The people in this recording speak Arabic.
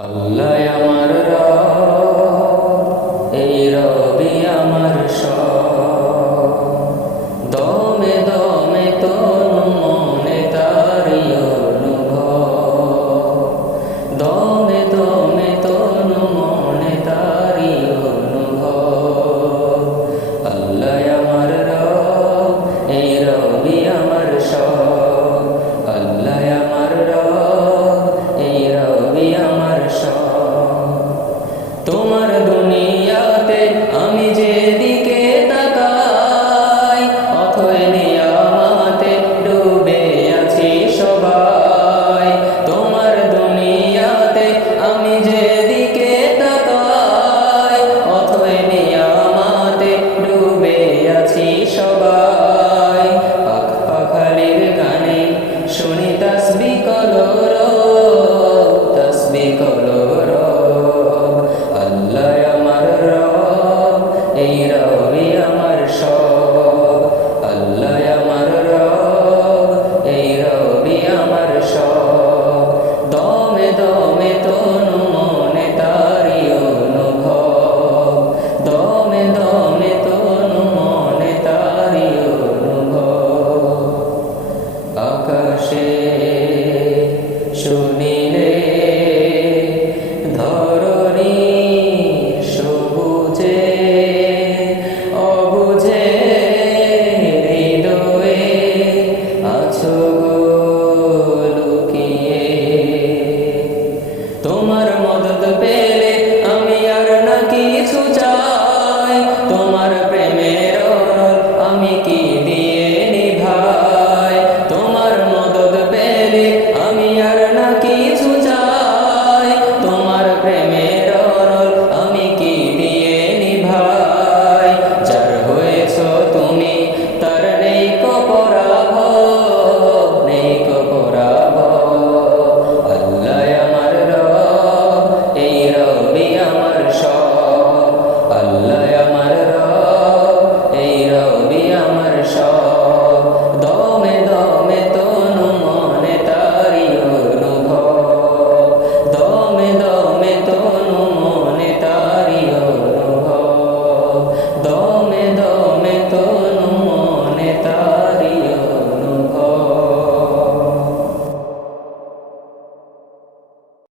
الله يرى শুনিলে